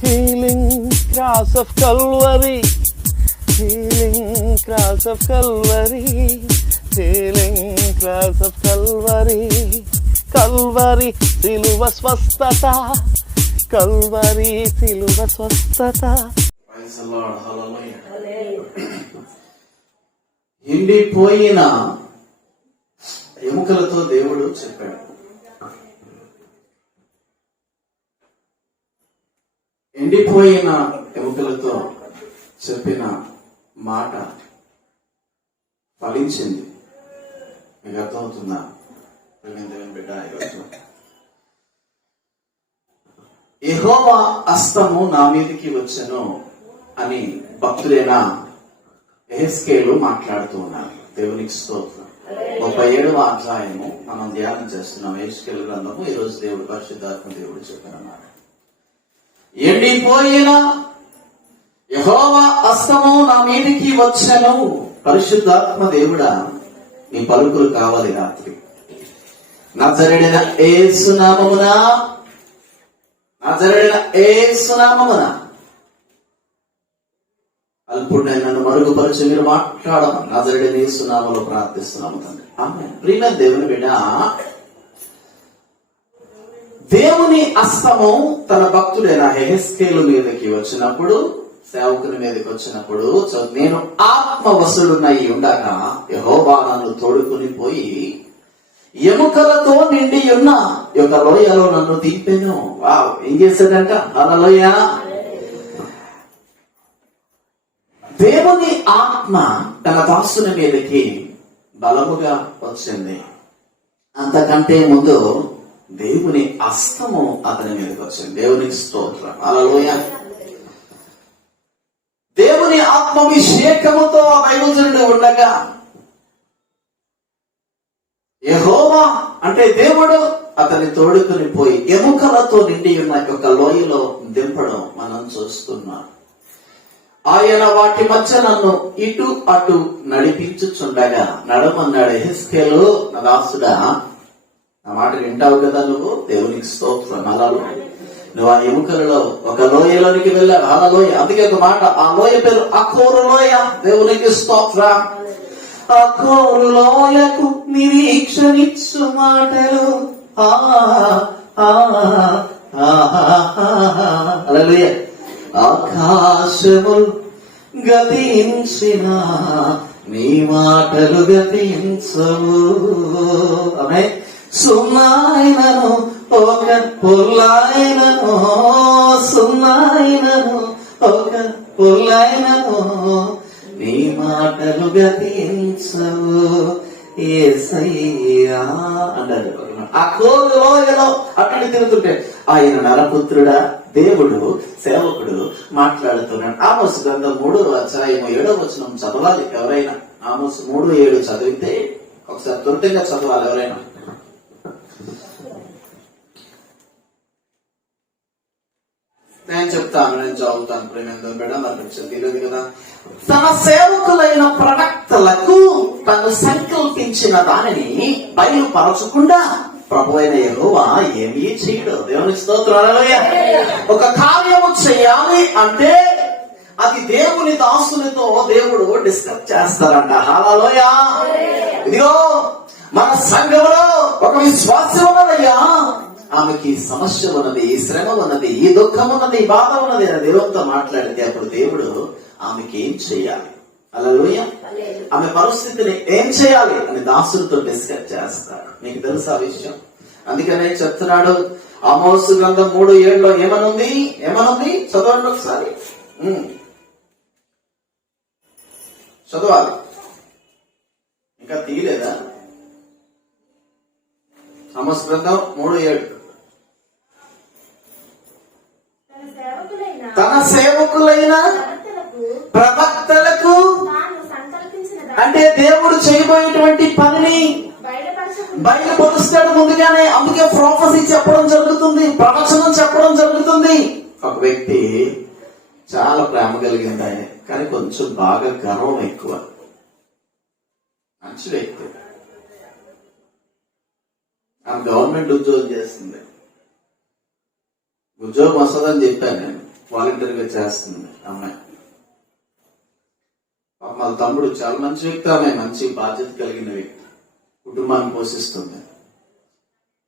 Healing cross of Calvary, healing cross of Calvary, healing cross of Calvary, Calvary సిలువ స్వస్థత, Calvary సిలువ స్వస్థత. Praise the Lord, hallelujah. ఎండిపోయిన ఎముకలతో దేవుడు చెప్పాడు. ఎండిపోయిన ఎముకలతో చెప్పిన మాట ఫలించింది. మీకు అర్థమవుతుందా? దేవుని బిడ్డ, ఈరోజు యెహోవా హస్తము నా మీదికి వచ్చెను అని భక్తుడైన యెహెజ్కేలు మాట్లాడుతూ ఉన్నారు. దేవునికి స్తోత్రం. 37వ అధ్యాయము మనం ధ్యానం చేస్తున్నాం. యెహెజ్కేలు గ్రంథము. ఈ రోజు దేవుడు పరిశుద్ధాత్మ దేవుడు చెప్పినమాట, ఎండిపోయిన యెహోవా హస్తము నా మీదికి వచ్చెను. పరిశుద్ధాత్మ దేవుడా, నీ పలుకులు కావాలి రాత్రి. నజరేయుడైన యేసు నామమున, నజరేయుడైన యేసు నామమున అల్పుడైన నన్ను మరుగుపరిచి మీరు మాట్లాడమని నజరేయుడైన యేసు నామములో ప్రార్థిస్తున్నాము తండ్రి. ఆమేన్. ప్రియమైన దేవుని బిడ్డ, దేవుని హస్తము తన భక్తుడైన యెహెజ్కేలు మీదకి వచ్చినప్పుడు, సేవకుని మీదకి వచ్చినప్పుడు, నేను ఆత్మవశుడునై ఉండగా యెహోవా నన్ను తోడుకుని పోయి ఎముకలతో నిండి ఉన్న యొక్క లోయలో నన్ను దింపెను. వావ్, ఏం చేశాడంట? హల్లెలూయా. దేవుని ఆత్మ తన దాసుని మీదకి బలముగా వచ్చింది. అంతకంటే ముందు దేవుని హస్తము అతని మీదకి వచ్చింది. దేవునికి స్తోత్రం. హల్లెలూయా. దేవుని ఆత్మాభిషేకముతో దైవజనుడు ఉండగా, యెహోవా అంటే దేవుడు అతని తోడుకుని పోయి ఎముకలతో నిండి ఉన్న యొక్క లోయలో దింపడం మనం చూస్తున్నాం. ఆయన వాటి మధ్య నన్ను ఇటు అటు నడిపించుచుండగా నడమన్నాడు. యెహెజ్కేలు, నా దాసుడా, నా మాట వింటావు కదా నువ్వు? దేవునికి స్తోత్రం. అలలో నువ్వు ఆ ఎముకలలో ఒక లోయలోనికి వెళ్ళావు. హల్లెలూయా. అందుకే ఒక మాట, ఆ లోయ పేరు అఖోరు లోయ. దేవునికి స్తోత్రం. అఖోరు లోయకు నిరీక్షనిచ్చు మాటలు. హల్లెలూయా. ఆకాశములు గతించిన నీ మాటలు గతించవు. ఆమేన్. సున్నాయినను ఒక పొల్లైనను, సున్నాయినను ఒక పొల్లైనను నీ మాటలు గతించవు యేసయ్యా అన్నాడు. ఆ లోయలో అక్కడి తిరుగుతుంటే ఆయన నరపుత్రుడా, దేవుడు సేవకుడు మాట్లాడుతున్నాడు. ఆమోసు గ్రంథం 3వ అధ్యాయం 7వ వచనం చదవాలి ఎవరైనా. ఆమోసు 3:7 చదివితే ఒకసారి త్వరితంగా చదవాలి ఎవరైనా. నేను చెప్తాను, నేను చదువుతాను. ప్రేమేందో బిడ్డ తెలియదు కదా. తన సేవకులైన ప్రవక్తలకు తను సంకల్పించిన దానిని బయలుపరచకుండా ప్రభువైన యెహోవా ఏమీ చేయడు. దేవునికి స్తోత్రం. హల్లెలూయా. ఒక కార్యము చేయాలి అంటే అది దేవుని దాసులతో దేవుడు డిస్కస్ చేస్తారంట. హల్లెలూయా. ఇదిగో మన సంఘంలో ఒక విశ్వాసం ఉన్నదయ్యా, ఆమెకి సమస్య ఉన్నది, శ్రమ ఉన్నది, ఈ దుఃఖం ఉన్నది, బాధ ఉన్నది అని దేవునితో మాట్లాడితే అప్పుడు దేవుడు ఆమెకి ఏం చేయాలి, హల్లెలూయా, ఆమె పరిస్థితిని ఏం చేయాలి అని దాసులతో డిస్కస్ చేస్తాడు. మీకు తెలుసా విషయం? అందుకనే చెప్తున్నాడు. ఆమోసు గ్రంథం 3:7 ఏమనుంది? చదవండి ఒకసారి. చదవాలి. ఇంకా తీయలేదా? ఆమోసు గ్రంథం 3:7 తన సేవకులైన ప్రవక్తలకు అంటే దేవుడు చేయబోయేటువంటి పనిని బయలుపరుస్తాడు ముందుగానే. అందుకే ప్రొఫెసీ చెప్పడం జరుగుతుంది, ప్రవచనం చెప్పడం జరుగుతుంది. ఒక వ్యక్తి చాలా ప్రేమ కలిగింది ఆయన, కానీ కొంచెం బాగా గర్వం ఎక్కువ. మంచి వ్యక్తి, ఆమె గవర్నమెంట్ ఉద్యోగం చేస్తుంది. ఉద్యోగం వస్తుందని చెప్పాను నేను, వాలంటీర్గా చేస్తుంది అమ్మాయి. వాళ్ళ తమ్ముడు చాలా మంచి వ్యక్తి, ఆమె మంచి బాధ్యత కలిగిన వ్యక్తి, కుటుంబాన్ని పోషిస్తుంది.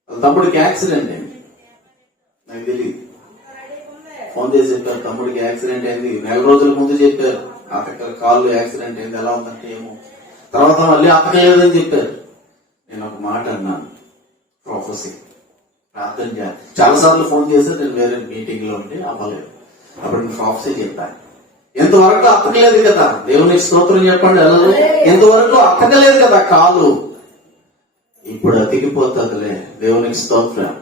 వాళ్ళ తమ్ముడికి యాక్సిడెంట్ అయింది, నాకు తెలియదు. ఫోన్ చేసి చెప్పారు తమ్ముడికి యాక్సిడెంట్ అయింది. 4 రోజుల ముందు చెప్పారు అతక కాళ్ళు యాక్సిడెంట్ అయింది, ఎలా ఉందంటే ఏమో. తర్వాత మళ్ళీ అతకలేదని చెప్పారు. నేను ఒక మాట అన్నాను, ప్రొఫెసీ ప్రార్థన చేయాలి. చాలా సార్లు ఫోన్ చేస్తే నేను వేరే మీటింగ్ లో ఉండి అవ్వలేదు. అప్పుడు నేను ప్రొఫెసీ చెప్పాను, ఎంతవరకు అతకలేదు కదా, దేవునికి స్తోత్రం చెప్పండి. ఎలా ఎంతవరకు అతకలేదు కదా కాలు, ఇప్పుడు అతికిపోతుందిలే, దేవునికి స్తోత్రం.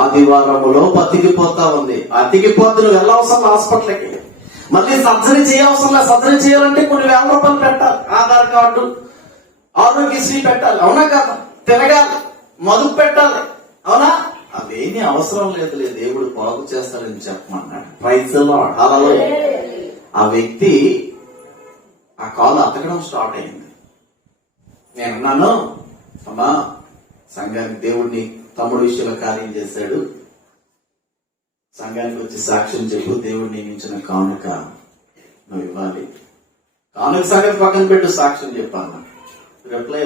ఆదివారములో అతికిపోతా ఉంది. అతికిపోతే నువ్వు వెళ్ళవసరం హాస్పిటల్కి, మళ్ళీ సర్జరీ చేయవసరం లేదు. సర్జరీ చేయాలంటే కొన్ని వేల రూపాయలు పెట్టాలి, ఆధార్ కార్డు, ఆరోగ్యశ్రీ పెట్టాలి, అవునా కదా, తిరగాలి, మదుపు పెట్టాలి, అవునా. అవేమీ అవసరం లేదు, దేవుడు బాగు చేస్తాడని చెప్పమన్నాడు. ప్రైజ్ ది లార్డ్, హల్లెలూయా. ఆ వ్యక్తి ఆ కాలు అతకడం స్టార్ట్ అయింది. నేను అన్నాను, అమ్మా సంఘానికి దేవుడిని తమ్ముడు విషయంలో కార్యం చేశాడు, సంఘానికి వచ్చి సాక్ష్యం చెప్పు, దేవుడు నియమించిన కానుక నువ్వు ఇవ్వాలి. కానుక సంగతి పక్కన పెట్టు, సాక్ష్యం చెప్పాను. రిప్లై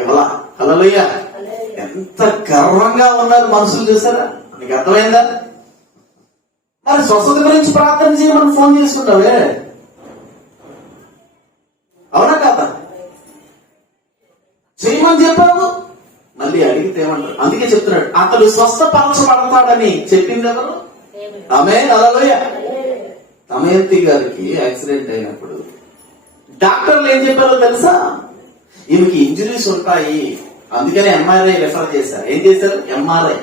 ఇవ్వలా. హల్లెలూయా. ఎంత గర్వంగా ఉన్నారు మనుషులు, చూసారా? నీకు అర్థమైందా? మరి స్వస్థత గురించి ప్రార్థన చేయమని ఫోన్ చేసుకుంటావే, అవునా కాదా? చేయమని చెప్పావు, మళ్ళీ అడిగితే ఏమంటారు? అందుకే చెప్తున్నాడు, అతడు స్వస్థపరచబడతాడని చెప్పింది ఎవరు? ఆమేన్, హల్లెలూయా. దమయంతి గారికి యాక్సిడెంట్ అయినప్పుడు డాక్టర్లు ఏం చెప్పారో తెలుసా? ఈమెకి ఇంజరీస్ ఉంటాయి, అందుకని ఎంఆర్ఐ రెఫర్ చేశారు. ఏం చేశారు? ఎంఆర్ఐ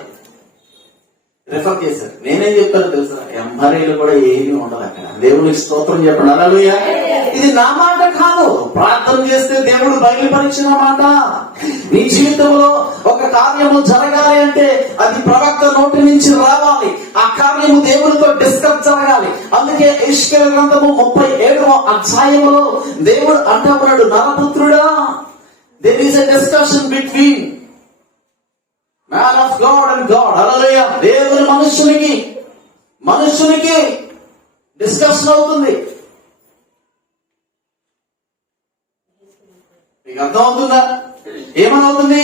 రెఫర్ చేశారు. నేనేం చెప్పానో తెలుసా? ఎంఆర్ఐలో కూడా ఏమీ ఉండదు అక్కడ. దేవునికి స్తోత్రం చెప్పండి, హల్లెలూయా. ఇది నా మాట కాదు, ప్రార్థన చేస్తే దేవుడు బయలుపరిచిన మాట. నీ జీవితంలో ఒక కార్యము జరగాలి అంటే అది ప్రవక్త నోటి నుంచి రావాలి. ఆ కార్యము దేవుడితో డిస్కస్ జరగాలి. అందుకే యెషయా గ్రంథము 37వ అధ్యాయములో దేవుడు అంటున్నాడు, నరపుత్రుడా, there is a discussion between man of God and God. హల్లెలూయా. దేవుని మనుషునికి డిస్కషన్ అవుతుంది. మీకు అర్థమవుతుందా? ఏమనవుతుంది?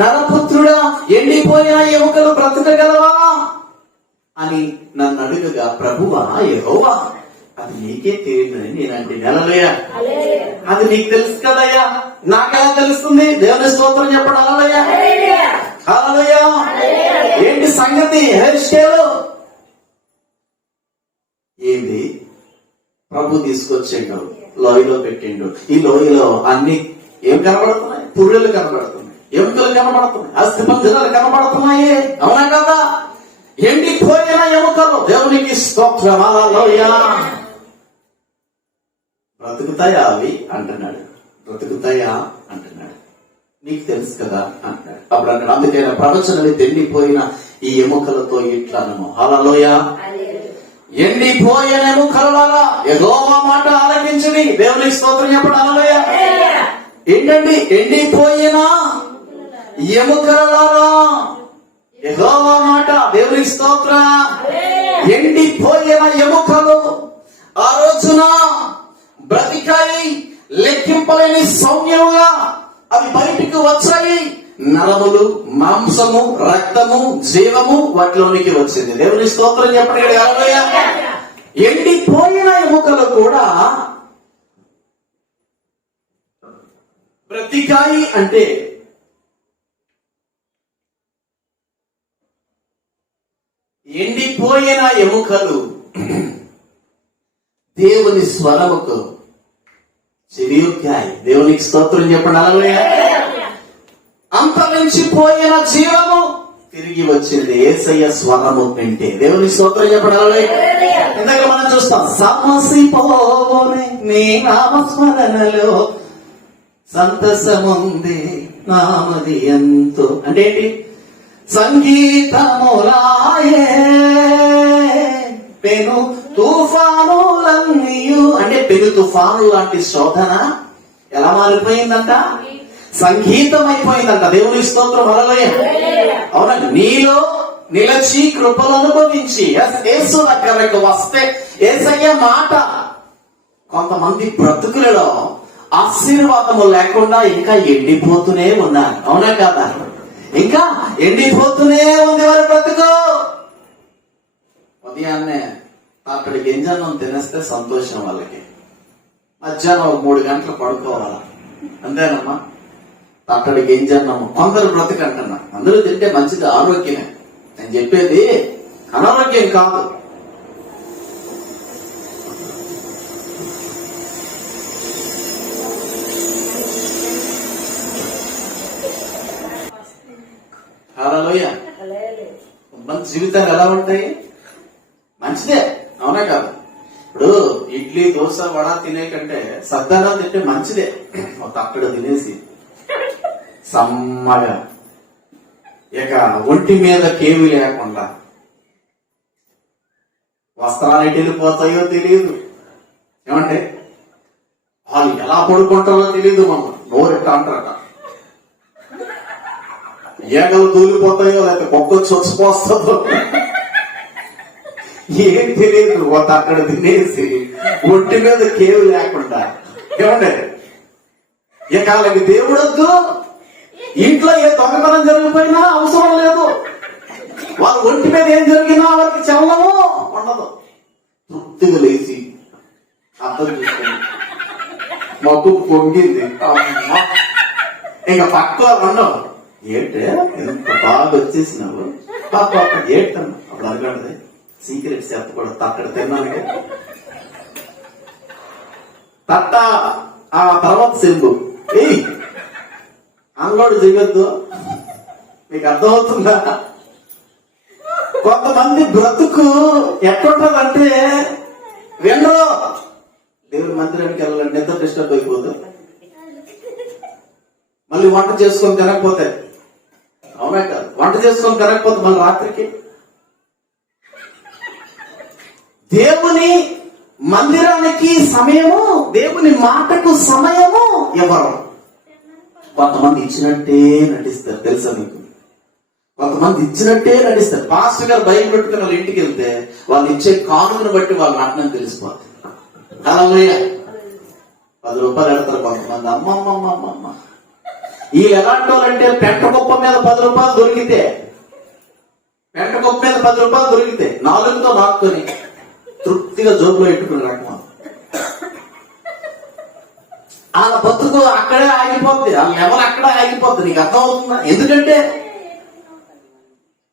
నరపుత్రుడా, ఎండిపోయిన ఎముకలు బ్రతకగలవా అని నన్ను అడుగగా, ప్రభువా యెహోవా అది నీకే తెలియదని నేనంటే. హల్లెలూయా. అది నీకు తెలుసు కదయ్యా, నాకెలా తెలుస్తుంది? దేవుని స్తోత్రం చెప్పండి, హల్లెలూయా. హల్లెలూయా. ఏంటి సంగతి? హెయిర్ స్టైల్ ఏంటి? ప్రభు తీసుకొచ్చిండు, లోయలో పెట్టిండు. ఈ లోయలో అన్ని ఏం కనబడుతున్నాయి? పుర్రెలు కనబడుతున్నాయి, ఎముకలు కనబడుతున్నాయి, అస్థిపంజరాలు కనబడుతున్నాయి, అవునా కదా? ఎండిపోయిన ఎముకలు, దేవునికి స్తోత్రం, హల్లెలూయా. బ్రతుకుతాయా అవి అంటున్నాడు, బ్రతుకుతాయా అంటున్నాడు. నీకు తెలుసు కదా అంటున్నాడు. అప్పుడు అన్నాడు, అందుకైనా ప్రవచనలు ఎండిపోయిన ఈ ఎముకలతో ఇట్లాను, హల్లెలూయా. ఎండిపోయిన ఎముకలారా యెహోవా మాట ఆలకించుడి. దేవునికి స్తోత్రం చెప్పండి, హల్లెలూయా. ఏంటండి? ఎండిపోయిన ఎముకలారా యెహోవా మాట, దేవునికి స్తోత్రం. ఎండిపోయిన ఎముకలు ఆ రోజున బ్రతికాయి, లెక్కింపలేని సౌమ్యముగా అవి బయటికి వచ్చాయి. నరములు, మాంసము, రక్తము, జీవము వాటిలోనికి వచ్చింది. దేవుని స్తోత్రం చెప్పండి, హల్లెలూయా. ఎండిపోయిన ఎముకలు కూడా బ్రతికాయి అంటే ఎండిపోయిన ఎముకలు దేవుని స్వరముకు చెవియొక్కాయి. దేవునికి స్తోత్రం చెప్పండి, హల్లెలూయా. అంతరించిపోయిన జీవము తిరిగి వచ్చింది యేసయ్య స్వరము వింటే. దేవుని స్తోత్రం చెప్పండి, హల్లెలూయా. ఇందాక మనం చూస్తాం, సమసిపోవోనే నీ నామస్మరణలో సంతసముంది నామది ఎంతో. అంటే ఏంటి? సంగీతములాయే పెను తుఫానులన్నీయు. అంటే పెను తుఫాను లాంటి శోధన ఎలా మారిపోయిందంట? సంగీతం అయిపోయిందంట. దేవుని స్తోత్రం, హల్లెలూయా. అవునా? నీలో నిలచి కృపలు అనుభవించి యేసు దగ్గరకు వస్తే యేసయ్య మాట. కొంతమంది బ్రతుకులలో ఆశీర్వాదము లేకుండా ఇంకా ఎండిపోతూనే ఉన్నారు. అవునా కదా? ఇంకా ఎండిపోతూనే ఉంది వారి బ్రతుకు. ఉదయాన్నే అక్కడి గింజన్నం తినేస్తే సంతోషం వాళ్ళకి. మధ్యాహ్నం 3 గంటలు పడుకోవాలా, అంతేనమ్మా. అక్కడి గింజన్నము కొందరు బ్రతుకు అంటున్నా. అందరూ తింటే మంచిది, ఆరోగ్యమే. నేను చెప్పేది అనారోగ్యం కాదు. హల్లెలూయా. మంచి జీవితాలు ఎలా ఉంటాయి? మంచిదే, అవునా కాదు? ఇప్పుడు ఇడ్లీ, దోశ, వడ తినే కంటే సద్దనం తింటే మంచిదే. అక్కడ తినేసి సమ్మగా ఇక ఒంటి మీద కేవి లేకుండా వస్త్రాలు ఎటు వెళ్ళిపోతాయో తెలియదు. ఏమంటే వాళ్ళు ఎలా పడుకుంటారో తెలియదు. మనం నోరెట్ట అంటారట, ఏగలు తూలిపోతాయో లేకపోతే బొక్కొచ్చి వచ్చిపోస్తుందో ఏం తెలియదు. అక్కడ తినేసి ఒంటి మీద కేవు లేకుండా. ఏమంటే ఇక వాళ్ళకి దేవుడొద్దు, ఇంట్లో ఏ దొంగతనం జరిగిపోయినా అవసరం లేదు, వాళ్ళ ఒంటి మీద ఏం జరిగినా వారికి చల్లము ఉండదు. తృప్తిగా లేచి అర్థం చేసుకుంది, మబ్బు పొంగింది. ఇక పక్క ఉండవు. ఏంటే ఎంత బాగా వచ్చేసినావు పాప ఏటన్నా. అప్పుడు అడగడది సీక్రెట్స్ చెప్పకూడదు. అక్కడ తిన్నాను తట్ట. ఆ తర్వాత సెంబు అన్లోడ్ చేయొద్దు. మీకు అర్థమవుతుందా? కొంతమంది బ్రతుకు ఎట్లుంటదంటే వినరు. దేవుడి మందిరానికి వెళ్ళాలంటే ఎంత డిస్టర్బ్ అయిపోదు. మళ్ళీ వంట చేసుకొని తినకపోతే, అవునా కాదు? వంట చేసుకొని తినకపోతే మళ్ళీ రాత్రికి దేవుని మందిరానికి సమయము, దేవుని మాటకు సమయము ఎవరు? కొంతమంది ఇచ్చినట్టే నటిస్తారు. తెలుసా మీకు? కొంతమంది ఇచ్చినట్టే నటిస్తారు. పాస్టర్ గారు బైబిల్ పెట్టుకుని వాళ్ళ ఇంటికి వెళ్తే వాళ్ళు ఇచ్చే కానుకను బట్టి వాళ్ళ నటనని తెలిసిపోతుంది. హల్లెలూయా. 10 రూపాయలు పెడతారు కొంతమంది. అమ్మమ్మమ్మమ్మ, వీళ్ళు ఎలాంటి వాళ్ళంటే పెంట కుప్ప మీద 10 రూపాయలు దొరికితే, పెంట కుప్ప మీద 10 రూపాయలు దొరికితే 4తో నాకుని తృప్తిగా జోబులో పెట్టుకుని రకమా. వాళ్ళ బతుకు అక్కడే ఆగిపోద్ది, వాళ్ళ ఎవరు అక్కడే ఆగిపోద్ది. నీకు అర్థం అవుతుందా? ఎందుకంటే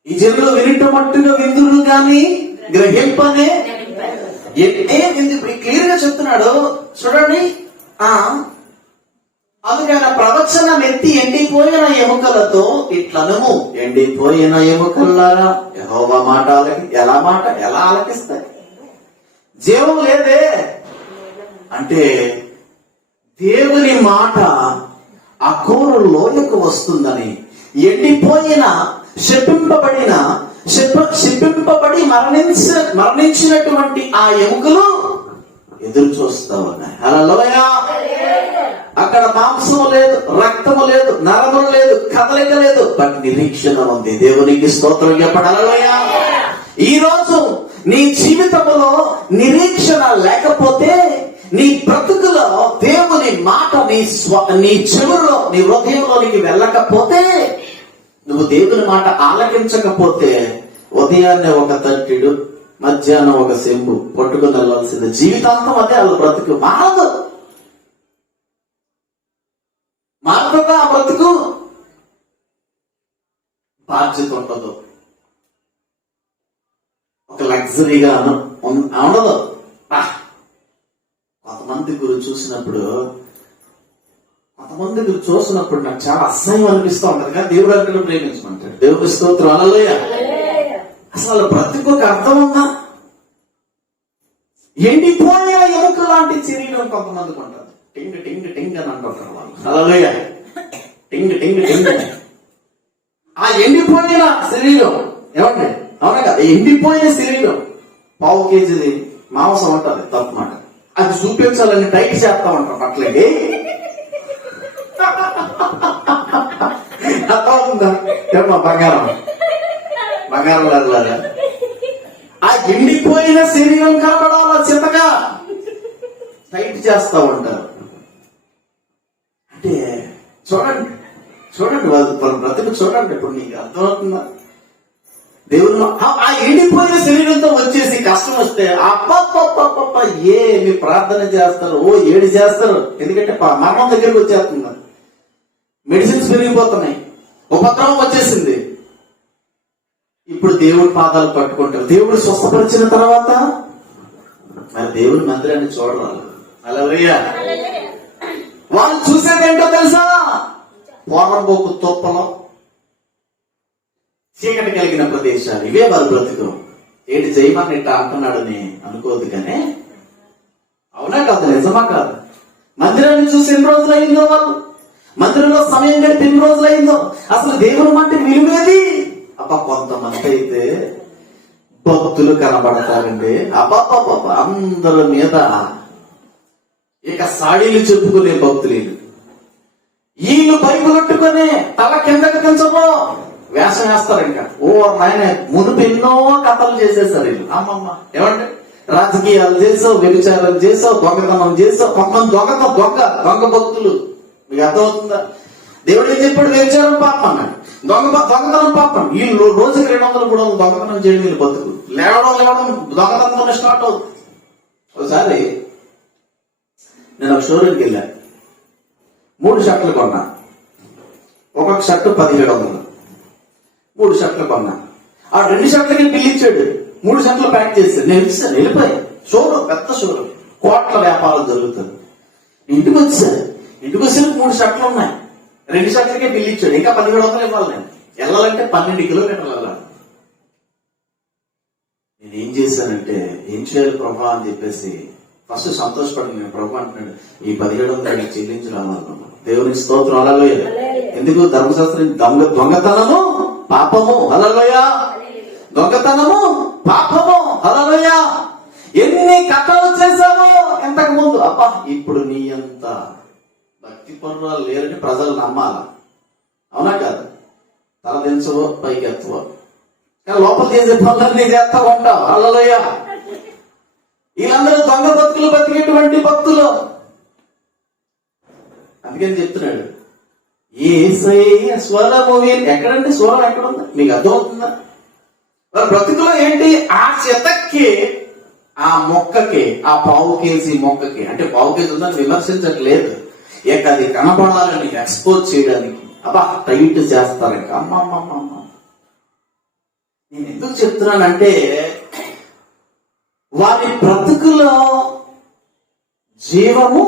ఈ జనులు వినిట మట్టుగా విందులు గాని గ్రహింపనే. క్లియర్ గా చెప్తున్నాడు చూడండి. అందుకని ప్రవచనం ఎత్తి ఎండిపోయిన ఎముకలతో ఇట్లనము, ఎండిపోయిన ఎముకల్లారా యెహోవా మాట ఎలా ఆలకిస్తాయి? జీవం లేదే అంటే దేవుని మాట అఘోర లోయకు వస్తుందని ఎండిపోయిన శపింపబడి మరణించినటువంటి ఆ ఎముకలు ఎదురు చూస్తా ఉన్నాయి. హల్లెలూయా. అక్కడ మాంసము లేదు, రక్తము లేదు, నరములు లేదు, కదలిక లేదు, బట్ నిరీక్షణ ఉంది. దేవునికి స్తోత్రం చెప్పండి. హల్లెలూయా. ఈ రోజు నీ జీవితంలో నిరీక్షణ లేకపోతే, నీ బ్రతుకులో దేవుని మాట నీ చెవుల్లో, నీ హృదయంలోనికి వెళ్ళకపోతే, నువ్వు దేవుని మాట ఆలకించకపోతే ఉదయాన్నే ఒక తట్టిడు, మధ్యాహ్నం ఒక సెంబు పట్టుకుని వెళ్ళాల్సిందే. జీవితాంతం అదే వాళ్ళ బ్రతుకు. మారుతుందా ఆ బ్రతుకు? బాధ్యత ఉండదు, ఒక లగ్జరీగా ఉండదు. కొంతమంది గురించి చూసినప్పుడు నాకు చాలా అసహ్యం అనిపిస్తూ ఉంటది. కానీ దేవుడు అక్కడ ప్రేమించమంటాడు. దేవుడి స్తోత్రం. హల్లెలూయా. అసలు బ్రతుకు ఒక అర్థం ఉందా? ఎండిపోయిన ఎముక లాంటి శరీరం కొంతమందికి ఉంటుంది. టింగ్ టింగ్ టింగ్ అని అంటుంటారు వాళ్ళు. హల్లెలూయా. టింగ్ టింగ్ టింగ్. ఆ ఎండిపోయిన శరీరం ఏమండి? అవునా కదా? ఎండిపోయిన శరీరం 1/2 కేజీ మాంసం ఉంటుంది, తప్పు మాట. అది చూపించాలని టైట్ చేస్తా ఉంటాం అట్లకి. అర్థమవుతుందా? ఏమో బంగారం బంగారం లాగా ఆ ఎండిపోయిన శరీరం కనబడాల చిత్తగా టైట్ చేస్తా ఉంటారు. అంటే చూడండి చూడండి వాళ్ళ బ్రతుకు చూడండి. ఇప్పుడు నీకు అర్థమవుతుందా? దేవుడు ఆ ఎండిపోయిన శరీరంతో వచ్చేసి కష్టం వస్తే అప్ప ఏమి ప్రార్థన చేస్తారు, ఓ ఏడు చేస్తారు. ఎందుకంటే మరణం దగ్గరికి వచ్చేస్తున్నారు, మెడిసిన్స్ పెరిగిపోతున్నాయి, ఉపద్రవం వచ్చేసింది. ఇప్పుడు దేవుడి పాదాలు పట్టుకుంటారు. దేవుడు స్వస్థపరిచిన తర్వాత మరి దేవుడి మందిరాన్ని చూడరాలు. హల్లెలూయా. వాళ్ళు చూసేదేంటో తెలుసా? పోరంబోకు తొప్పలో చీకటి కలిగిన ప్రదేశాలు ఇవే వాళ్ళ బ్రతుకు. ఏంటి జయమని ఇట్లా అంటున్నాడని అనుకోదు కానీ అవునా కాదు, నిజమా కాదు? మందిరాన్ని చూసి ఎన్ని రోజులు అయిందో, వాళ్ళు మందిరంలో సమయం గడిపి ఎన్ని రోజులు అయిందో, అసలు దేవుని మాట విలువేది. కొంతమంది అయితే భక్తులు కనబడతారండి. అందరి మీద ఇక సాడీలు చెప్పుకునే భక్తులు వీళ్ళు బైబిల్ పట్టుకొని తల కిందకి తెంచమో వేషం వేస్తారు. ఇంకా ఓ నాయన మునుపు ఎన్నో కథలు చేసేసారు వీళ్ళు. అమ్మమ్మ ఏమంటే రాజకీయాలు చేసావు, వ్యభిచారాలు చేసావు, దొంగతనం చేసావు. కొంతమంది దొంగ భక్తులు. మీకు అర్థమవుతుందా? దేవుడు ఏం చెప్పాడు? వ్యభిచారం పాపం అన్నాడు, దొంగతనం పాపం. వీళ్ళు రోజుకి 200-300 దొంగతనం చేయడం వీళ్ళు బతుకు. లేవడం దొంగతనం స్టార్ట్ అవుతుంది. ఒకసారి నేను ఒక షోరూమ్కి వెళ్ళాను, 3 షర్ట్లు కొన్నా. ఒక్కొక్క షర్టు 1700. 3 షర్ట్లు కొన్నా. ఆ 2 షర్ట్లకి బిల్ ఇచ్చాడు, 3 షర్ట్లు ప్యాక్ చేశాడు. నేను ఇచ్చాను, వెళ్ళిపోయాను. షోరూమ్ పెద్ద షోరూమ్, కోట్ల వ్యాపారం జరుగుతుంది. ఇంటికి వచ్చాను, ఇంటికి వచ్చేందుకు 3 షర్ట్లు ఉన్నాయి, 2 షర్ట్లకే బిల్ ఇచ్చాడు. ఇంకా 1700 ఇవ్వాలి. నేను వెళ్ళాలంటే 12 కిలోమీటర్లు వెళ్ళాలి. నేను ఏం చేశానంటే, ఏం చేయాలి ప్రభా అని చెప్పేసి ఫస్ట్ సంతోషపడి నేను ప్రభు అంటున్నాడు, ఈ 1700 చెల్లించి రావాలన్నా. దేవునికి స్తోత్రం. హల్లెలూయా. ఎందుకు? ధర్మశాస్త్రం దొంగతనము పాపము. హల్లెలూయా. దొంగతనము పాపము. హల్లెలూయా. ఎన్ని కథలు చేశామో ఇంతకు ముందు. ఇప్పుడు నీ అంత భక్తి పరురాలు లేరని ప్రజలు నమ్మాల. అవునా కాదు? తల దించవో పైకి ఎత్తవో, కానీ లోపల చేసే పనులన్నీ చేస్తా ఉంటావు. హల్లెలూయా. వీళ్ళందరూ దొంగ బతుకులు బతికేటువంటి భక్తులు. అందుకని చెప్తున్నాడు, యేసయ్య స్వరము. ఎక్కడంటే స్వరం ఎక్కడుంది? మీకు అర్థమవుతుందా? వాళ్ళ బ్రతుకులో ఏంటి? ఆ చెతక్కి, ఆ మొక్కకి, ఆ పావు కేజీ మొక్కకి, అంటే పావు కేజీ ఉందని విమర్శించట్లేదు, ఇక అది కనపడాలని ఎక్స్పోజ్ చేయడానికి టైట్ చేస్తారు. ఇంకా అమ్మమ్మమ్మ. నేను ఎందుకు చెప్తున్నానంటే, వారి బ్రతుకులో జీవము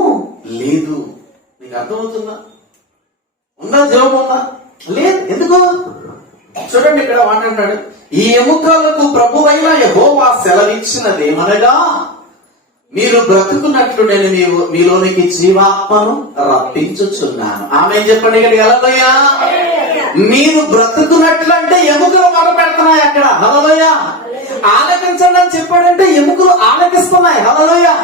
లేదు. నీకు అర్థమవుతుందా? ఉందా జీవం? ఉందా? లేదు. ఎందుకు? చూడండి, ఇక్కడ వాడంటాడు, ఈ ఎముకలకు ప్రభువైన యెహోవా సెలవిచ్చినదేమనగా, మీరు బ్రతుకున్నట్లు నేను మీలోనికి జీవాత్మను రప్పించుచున్నాను. ఆమె చెప్పండి ఇక్కడ. హల్లెలూయా. మీరు బ్రతుకున్నట్లు అంటే ఎముకలు మొదలు పెడుతున్నాయి అక్కడ. హల్లెలూయా. ఆలకించండి అని చెప్పాడంటే ఎముకలు ఆలకిస్తున్నాయి. హల్లెలూయా.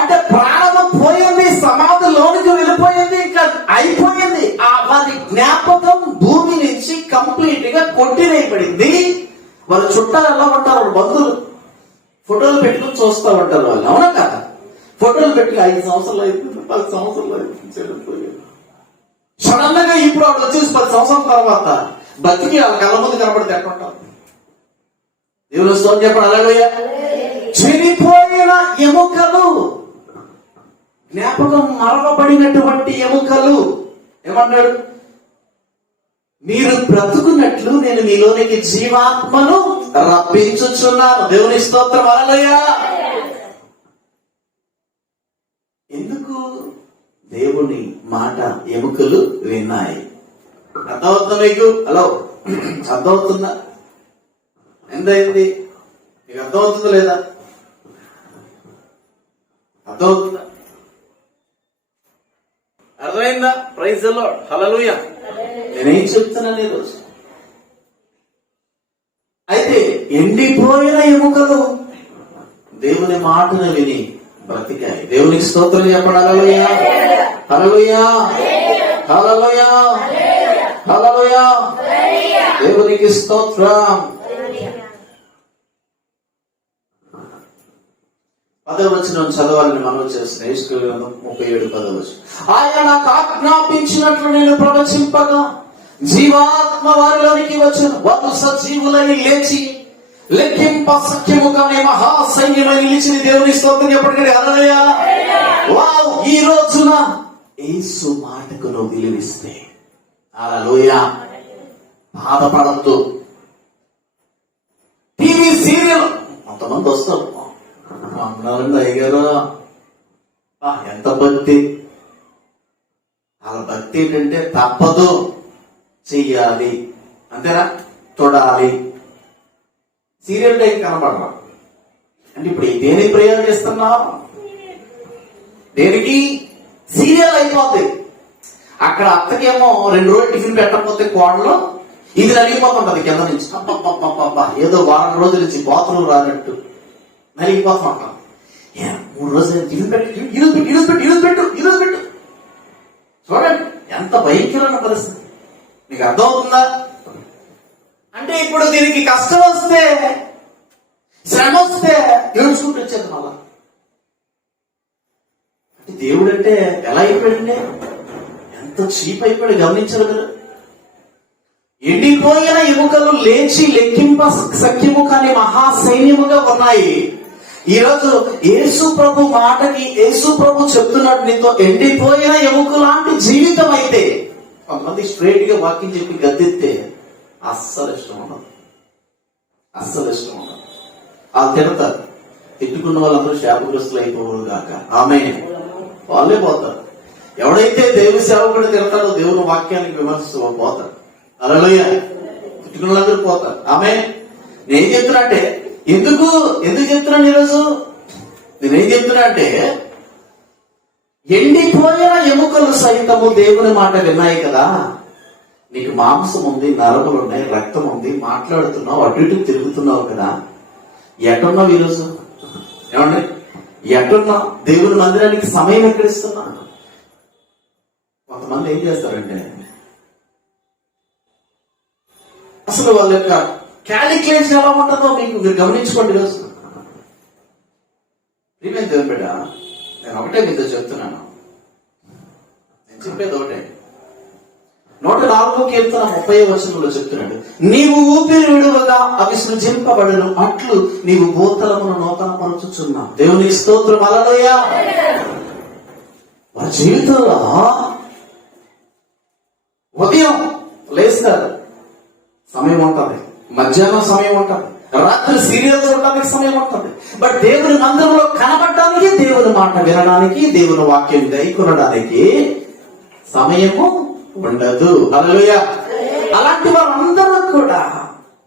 అంటే ప్రాణము పోయింది, సమాధిలోనికి వెళ్ళిపోయింది, ఇంకా అయిపోయింది. వారి జ్ఞాపకం భూమి నుంచి కంప్లీట్ గా కొట్టివేయబడింది. వాళ్ళ చుట్టాలు ఎలా ఉంటారు? వాళ్ళ బంధువులు ఫోటోలు పెట్టుకుని చూస్తూ ఉంటారు వాళ్ళు. అవునా కదా? ఫోటోలు పెట్టుకుని 5 సంవత్సరాలు అయిపోయింది, 10 సంవత్సరాలు అయిపోయింది. సడన్ గా ఇప్పుడు వాడు వచ్చేసి 10 సంవత్సరాల తర్వాత బతికి వాళ్ళ కళ్ళ ముందు కనబడితే ఎట్టుంటారు? దేవుని స్తోత్రం చెప్పండి. హల్లెలూయా. చనిపోయిన ఎముకలు, జ్ఞాపకం మరవబడినటువంటి ఎముకలు. ఏమన్నాడు? మీరు బ్రతుకున్నట్లు నేను మీలోనికి జీవాత్మను రప్పించుచున్నాను. దేవుని స్తోత్రం. హల్లెలూయా. ఎందుకు? దేవుని మాట ఎముకలు విన్నాయి. అర్థమవుతుందా మీకు? హలో, అర్థమవుతుందా? ఎంతైంది? మీకు అర్థమవుతుందా లేదా? అర్థమవుతుందా? అర్థమైందా? Praise the Lord. హల్లెలూయా. నేనేం చెప్తున్నాను ఈరోజు? అయితే ఎండిపోయిన ఎముకలు దేవుని మాటను విని బ్రతికాయి. దేవునికి స్తోత్రం చెప్పండి. హల్లెలూయా. హల్లెలూయా. హల్లెలూయా. హల్లెలూయా. దేవునికి స్తోత్రం. 10వ చదవాలని మనం చేసిన యేసు 37:10. ఆయన నాకు ఆజ్ఞాపించినట్లు నేను ప్రవచింపగా జీవాత్మ వారిలోనికి వచ్చాను. వారు సజీవులై లేచి లెక్కింప సఖ్యము కానీ మహాసైన్యమై నిలిచిన దేవుని స్తోత్రం చెప్పండి. హల్లెలూయా. వావ్, ఈ రోజున యేసు మాటకు నువ్వు విలువిస్తే హల్లెలూయా బాధపడద్దు. టీవీ సీరియల్ కొంతమంది వస్తారు, అన్నారండి అయ్యారు ఎంత భక్తి. వాళ్ళ భక్తి ఏంటంటే తప్పదు, చెయ్యాలి, అంతేనా, చూడాలి. సీరియల్ టైం కనపడరా అంటే ఇప్పుడు దేని ప్రయోగం చేస్తున్నా, దేనికి సీరియల్ అయిపోద్ది. అక్కడ అత్తకేమో 2 రోజులు టిఫిన్ పెట్టకపోతే కోడలో ఇది నలిగిపోతుంటది కింద నుంచి. అబ్బా ఏదో వారం రోజుల నుంచి బాత్రూమ్ రానట్టు నలిగిపోతుంటాం. 3 రోజులు టిఫిన్ పెట్టి ఈరోజు పెట్టు. చూడండి ఎంత భయంకరమైన పరిస్థితి. మీకు అర్థమవుతుందా? అంటే ఇప్పుడు దీనికి కష్టం వస్తే, శ్రమ వస్తే ఏడ్చుకుంటూ వచ్చేది మళ్ళా. అంటే దేవుడు అంటే ఎలా అయిపోయాడంటే ఎంత చీప్ అయిపోయాడు గమనించారు కదా. ఎండిపోయిన ఎముకలు లేచి లెక్కింప సఖ్యము కానీ మహాసైన్యముగా ఉన్నాయి. ఈరోజు యేసు ప్రభు మాటకి యేసు ప్రభు చెప్తున్నట్టు నీతో ఎండిపోయిన ఎముక లాంటి జీవితం అయితే, కొంతమంది స్ట్రైట్ గా వాక్యం చెప్పి గద్దెత్తే అస్సలు ఇష్టం ఉండదు. వాళ్ళు తిడతారు. తిట్టుకున్న వాళ్ళందరూ శాపగ్రస్తులు అయిపోవడం కాక ఆమేన్, వాళ్ళే పోతారు. ఎవడైతే దేవుని సేవకుడు తిడతాడో దేవుని వాక్యానికి విమర్శిస్తూ పోతారు. హల్లెలూయా. తిట్టుకున్న వాళ్ళందరూ పోతారు. ఆమేన్. నేను చెప్తున్నా అంటే ఎందుకు చెప్తున్నాను ఈరోజు? నేనేం చెప్తున్నా అంటే ఎండిపోయిన ఎముకలు సైతము దేవుని మాట విన్నాయి కదా. నీకు మాంసం ఉంది, నరములు ఉన్నాయి, రక్తం ఉంది, మాట్లాడుతున్నావు, అటు ఇటు తిరుగుతున్నావు కదా. ఎట్టున్నావు ఈరోజు? ఏమండి ఎట్టున్నావు? దేవుని మందిరానికి సమయం ఎక్కడిస్తున్నా? కొంతమంది ఏం చేస్తారంటే అసలు వాళ్ళ యొక్క క్యాలిక్యులేషన్ ఎలా ఉంటుందో మీరు గమనించుకోండి. ఈరోజు ప్రియమైన దేవుని బిడ్డ, నేను ఒకటే మీతో చెప్తున్నాను. నేను చెప్పేది ఒకటే. 104వ కీర్తన 30వ వచనంలో చెప్తున్నాడు, నీవు ఊపిరి విడువగా అవి సృజింపబడును, అట్లు నీవు భూతలమును నూతన పరచుచున్నావు. దేవునికి స్తోత్రం. హల్లెలూయా. వారి జీవితంలో ఉదయం లేస్తారు, సమయం ఉంటుంది, మధ్యాహ్నం సమయం ఉంటుంది, రాత్రి సీరియల్ చూడడానికి సమయం ఉంటుంది. బట్ దేవుని మందిరంలో కనబడడానికి, దేవుని మాట వినడానికి, దేవుని వాక్యం గైకొనడానికి సమయము ఉండదు. హల్లెలూయా. అలాంటి వారందరూ కూడా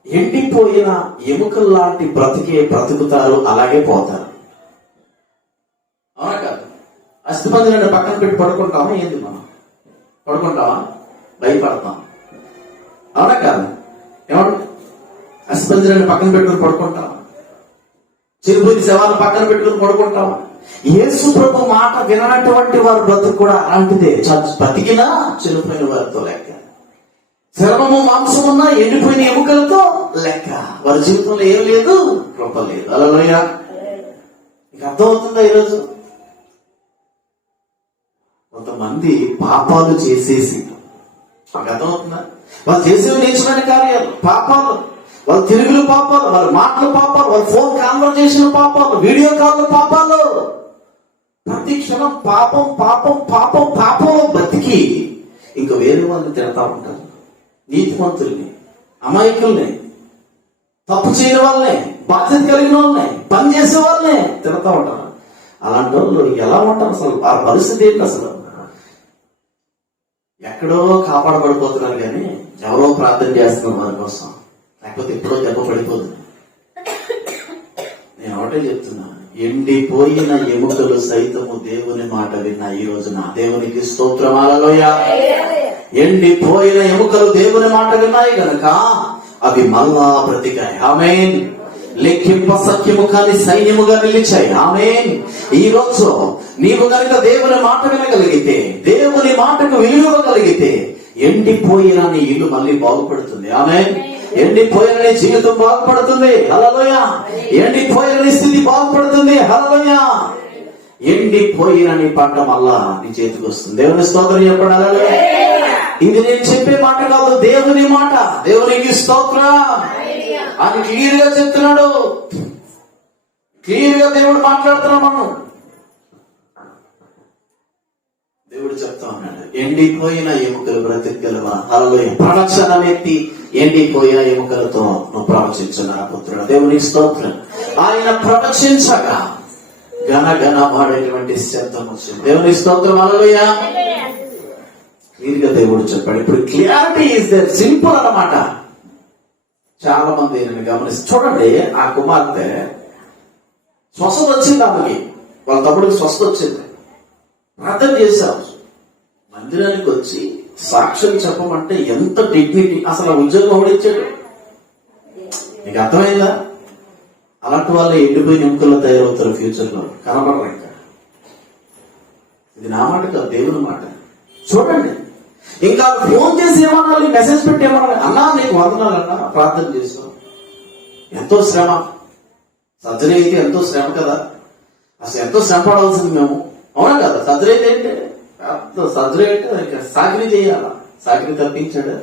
ఎండిపోయిన ఎముకలు లాంటి బ్రతుకుతారు, అలాగే పోతారు. అవునా కాదు? అస్థిపంజరాన్ని పక్కన పెట్టి పడుకుంటామా? ఏంది మనం పడుకుంటామా? భయపడతాం. అవునా కాదు? ఏమంటే అస్థిపంజరాన్ని పక్కన పెట్టుకుని పడుకుంటామా? చిరుబుద్ధి శవాలను పక్కన పెట్టుకుని పడుకుంటామా? యేసు ప్రభు మాట విననటువంటి వారి బ్రతుకు కూడా అలాంటిదే. బతికినా చనిపోయిన వారితో లెక్క, చర్మము మాంసమున్నా ఎండిపోయిన ఎముకలతో లెక్క. వారి జీవితంలో ఏం లేదు, కృప లేదు. హల్లెలూయా. నీకు అర్థమవుతుందా? ఈరోజు కొంతమంది పాపాలు చేసేసి, నాకు అర్థమవుతుందా? వాళ్ళు చేసేవి నీచమైన కార్యాలు, పాపాలు, వాళ్ళ తిరుగులు పాపాలు, వాళ్ళ మాటలు పాపాలు, వాళ్ళ ఫోన్ కాన్వర్జేషన్ పాపాలు, వీడియో కాల్ పాపాలు, ప్రతి క్షణం పాపం పాపం పాపం పాపంలో బతికి ఇంకా వేరే వాళ్ళని తిడతా ఉంటారు. నీతిమంతుల్ని, అమాయకుల్ని, తప్పు చేయని వాళ్ళని, బాధ్యత కలిగిన వాళ్ళని, పని చేసే వాళ్ళని తిడతా ఉంటారు. అలాంటి వాళ్ళు ఎలా ఉంటారు? అసలు ఆ పరిస్థితి ఏంటి? అసలు ఎక్కడో కాపాడబడిపోతున్నారు కానీ ఎవరో ప్రార్థన చేస్తున్నారు వారి కోసం, లేకపోతే ఎప్పుడో దెబ్బ పడిపోతుంది. నేను ఒకటే చెప్తున్నా, ఎండిపోయిన ఎముకలు సైతము దేవుని మాట విన్నా ఈ రోజున. దేవునికి స్తోత్రం. హల్లెలూయా. ఎండిపోయిన ఎముకలు దేవుని మాట విన్నాయి గనక అవి మళ్ళా బ్రతికాయి. ఆమేన్. లెక్కింప సఖ్యము కానీ సైన్యముగా నిలిచాయి. ఆమేన్. ఈ రోజు నీవు కనుక దేవుని మాట వినగలిగితే, దేవుని మాటకు విలువగలిగితే, ఎండిపోయిన నీ ఇల్లు మళ్ళీ బాగుపడుతుంది. ఆమేన్. ఎండిపోయిన నీ జీవితం బాగుపడుతుంది. హల్లెలూయా. ఎండిపోయిన నీ స్థితి బాగుపడుతుంది. హల్లెలూయా. ఎండిపోయిన నీ పంట మళ్ళా నీ చేతికి వస్తుంది. దేవుని స్తోత్రం చెప్పండి. హల్లెలూయా. ఇది నేను చెప్పే మాట కాదు, దేవుని మాట. దేవునికి స్తోత్రం. అని క్లియర్ గా చెప్తున్నాడు. క్లియర్ గా దేవుడు మాట్లాడుతున్నాడు. మనం దేవుడు చెప్తా ఉన్నాడు, ఎండిపోయిన ఎముకలు బ్రతికగలవా? హల్లెలూయా. ప్రవచనం ఎత్తి ఎండిపోయిన ఎముకలతో నువ్వు ప్రవచించు నా పుత్రుడు. దేవునికి స్తోత్రం. ఆయన ప్రవచించగా గనగన వాడేటువంటి శబ్దం వచ్చింది. దేవునికి స్తోత్రం. హల్లెలూయా. క్లియర్ గా దేవుడు చెప్పాడు. ఇప్పుడు క్లియారిటీ ఇస్ దేర్, సింపుల్ అన్నమాట. చాలా మంది నేను గమనిస్తే చూడండి, ఆ కుమార్తె స్వస్థత వచ్చింది. ఆమెకి వాళ్ళ తమ్ముడికి స్వస్థత వచ్చింది. ప్రార్థన చేశాం. మందిరానికి వచ్చి సాక్ష్యం చెప్పమంటే ఎంత డిగ్నిటీ. అసలు ఉద్యోగం ఓడిచ్చాడు. నీకు అర్థమైందా? అలాంటి వాళ్ళు ఎండిపోయిన ఎముకల్లో తయారవుతారు ఫ్యూచర్ లో, కనబడరు ఇంకా. ఇది నా మాట కాదు, దేవుని మాట. చూడండి, ఇంకా ఫోన్ చేసి ఏమన్నా, మెసేజ్ పెట్టి ఏమన్నా, అన్నా నీకు వందనాలన్నా, ప్రార్థన చేస్తాం. ఎంతో శ్రమ. సర్జరీ అయితే ఎంతో శ్రమ కదా. అసలు ఎంతో శ్రమ పడాల్సింది మేము, అవునా కదా? సర్జరీ అయితే సర్జరీ అంటే సాకిరీ చేయాలా? సాకిరీ తప్పించాడా?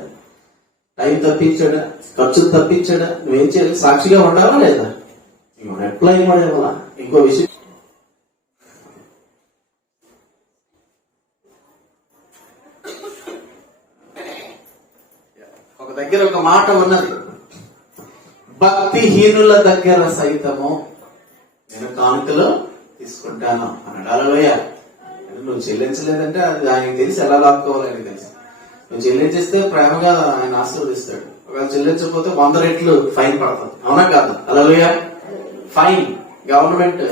టైం తప్పించాడా? ఖర్చులు తప్పించాడా? నువ్వేం చేయాలి? సాక్షిగా ఉండాలా లేదా? రిప్లై కూడా ఇవ్వాలా? ఇంకో విషయం, ఒక దగ్గర ఒక మాట ఉన్నది, భక్తిహీనుల దగ్గర సైతము నేను కానుకలు తీసుకుంటాను అన్నాడు. హల్లెలూయా. నువ్వు చెల్లించలేదంటే అది ఆయనకి తెలిసి ఎలా లాక్కోవాలి ఆయనకి తెలుసు. నువ్వు చెల్లించేస్తే ప్రేమగా ఆయన ఆశీర్వదిస్తాడు. ఒకవేళ చెల్లించకపోతే 100 రెట్లు ఫైన్ పడుతుంది, అవునా కాదు? హల్లెలూయా. ఫైన్ గవర్నమెంట్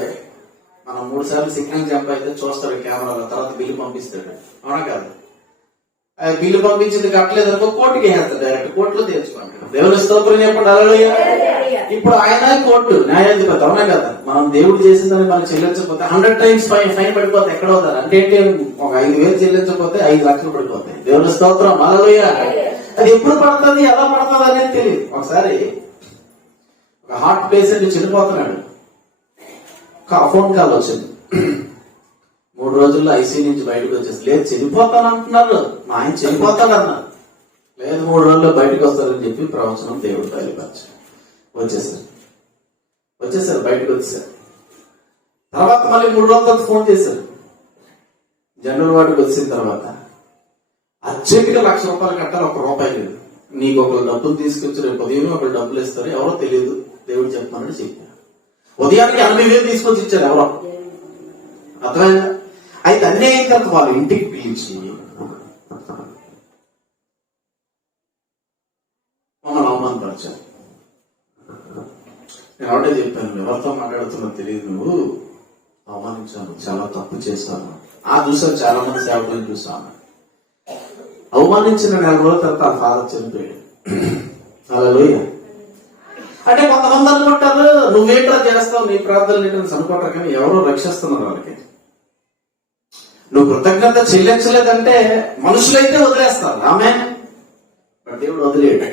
మనం 3 సార్లు సిగ్నల్ జంప్ అయితే చూస్తాడు కెమెరాలో, తర్వాత బిల్లు పంపిస్తాడు, అవునా కాదు? బిల్లు పంపించింది కట్టలేదు అనుకో కోర్టుకి వేస్తాడు, డైరెక్ట్ కోర్టులో తీర్చుకుంటాడు. దేవుని స్తోత్రం చెప్పండి. హల్లెలూయా. ఇప్పుడు ఆయన కోర్టు న్యాయాధిపతి, అవునా కదా? మనం దేవుడు చేసిందని మనం చెల్లించకపోతే 100 టైమ్స్ ఫైన్ పడిపోతాయి. ఎక్కడ అవుతారు అంటే ఒక 5,000 చెల్లించకపోతే 5 లక్షలు పడిపోతాయి. దేవుని స్తోత్రం. హల్లెలూయా. అది ఎప్పుడు పడుతుంది, ఎలా పడుతుంది అనేది తెలియదు. ఒకసారి ఒక హార్ట్ పేషెంట్ చనిపోతున్నాడు. ఫోన్ కాల్ వచ్చింది. 3 రోజుల్లో ఐసీ నుంచి బయటకు వచ్చేసి, లేదు చనిపోతాను అంటున్నారు, మా ఆయన చనిపోతాడు అన్నారు. లేదు 3 రోజుల్లో బయటకు వస్తారని చెప్పి ప్రవచనం దేవుడు బయలుపరిచాడు. వచ్చేసారు బయటకు వచ్చేసారు. తర్వాత మళ్ళీ 3 రోజుల తర్వాత ఫోన్ చేశారు. జనరల్ వార్డుకి వచ్చిన తర్వాత అర్జెంటుగా ₹1,00,000 కట్టాలి, ₹1 లేదు. నీకు ఒకరు డబ్బులు తీసుకొచ్చి రేపు ఉదయం ఒకరు డబ్బులు ఇస్తారు, ఎవరో తెలియదు, దేవుడు చెప్పమని చెప్పారు. ఉదయానికి 80,000 తీసుకొచ్చి ఇచ్చారు ఎవరో. అర్థమైందా? అయితే అన్నీ అయిన తర్వాత వాళ్ళు ఇంటికి పిలిచి మమ్మల్ని అవమానపరిచారు. నేను ఒకటే చెప్పాను, ఎవరితో మాట్లాడుతున్నా తెలియదు, నువ్వు అవమానించాను, చాలా తప్పు చేశాను. చూసాను, చాలా మంది సేవకులను చూసాను. అవమానించిన 4 రోజుల తర్వాత ఆ ఫాదర్ చనిపోయాడు. హల్లెలూయా. అంటే కొంతమంది అనుకుంటారు, నువ్వేంట్రా చేస్తావు, నీ ప్రార్థనలు ఏంటని అనుకుంటారు, కానీ ఎవరో రక్షిస్తున్నారు వాళ్ళకి. నువ్వు కృతజ్ఞత చెల్లించలేదంటే మనుషులైతే వదిలేస్తారు, ఆమేన్. దేవుడు వదిలేడు.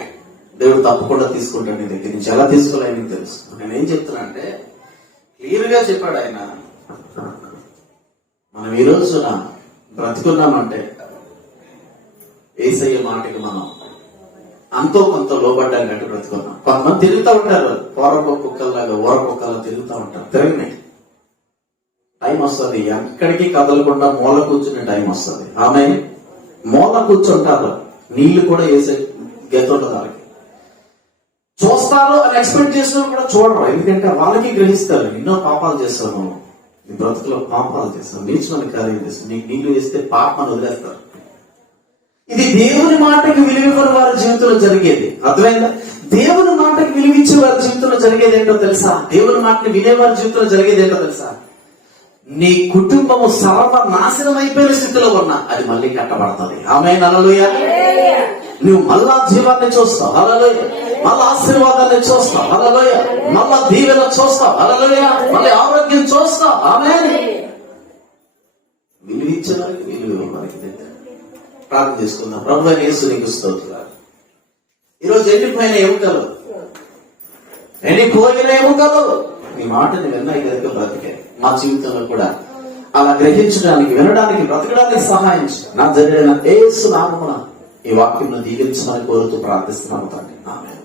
దేవుడు తప్పకుండా తీసుకుంటాడు నీ దగ్గర నుంచి. ఎలా తీసుకోవాలి ఆయనకి తెలుసు. నేనేం చెప్తున్నా అంటే, క్లియర్ గా చెప్పాడు ఆయన. మనం ఈ రోజున బ్రతుకున్నామంటే యేసయ్య మాటకి మనం అంతో కొంత లోబడ్డాకంటే బ్రతుకున్నాం. కొంతమంది తిరుగుతూ ఉంటారు, కుక్కల్లాగా ఊరకుక్కల్లా తిరుగుతూ ఉంటారు. తిరగనే టైం వస్తుంది, ఎక్కడికి కదలకుండా మూల కూర్చునే టైం వస్తుంది. ఆమె మూల కూర్చుంటారు, నీళ్లు కూడా వేసే గెత ఉంటుంది వాళ్ళకి. చూస్తారు అని ఎక్స్పెక్ట్ చేసిన కూడా చూడరు, ఎందుకంటే వాళ్ళకి గ్రహిస్తారు ఎన్నో పాపాలు చేస్తాను, నీ బ్రతుకులో పాపాలు చేస్తాను, నీచుమని కార్యం చేస్తాను, నీకు నీళ్లు వేస్తే పాపాన్ని వదిలేస్తారు. ఇది దేవుని మాటకి విలువివ్వని వారి జీవితంలో జరిగేది. అర్థమైందా? దేవుని మాటకి విలువిచ్చే వారి జీవితంలో జరిగేది ఏంటో తెలుసా? దేవుని మాటని వినే వారి జీవితంలో జరిగేది ఏంటో తెలుసా? నీ కుటుంబము సర్వనాశనం అయిపోయిన స్థితిలో ఉన్నా అది మళ్ళీ కట్టబడుతుంది. ఆమేన్. హల్లెలూయా. నువ్వు మళ్ళా జీవాన్ని చూస్తావు. హల్లెలూయా. మళ్ళా ఆశీర్వాదాన్ని చూస్తావు. హల్లెలూయా. మళ్ళా దీవెన చూస్తావు. హల్లెలూయా. మళ్ళీ ఆరోగ్యం చూస్తావు. ఆమేన్. విలువిచ్చే వారికి విలువ వారికి ప్రార్థన చేసుకుందాం. ప్రభువైన యేసు నీకు స్తోత్రాలు. ఈరోజు ఎండిపోయిన ఎముకలు నీ మాటని విన్నాయి కనుక బ్రతికే. మా జీవితంలో కూడా అలా గ్రహించడానికి, వినడానికి, బ్రతకడానికి సహాయం నా జరిగిన యేసు నామమున ఈ వాక్యం దీవించమని కోరుతూ ప్రార్థిస్తున్నాము తండ్రి. ఆమేన్.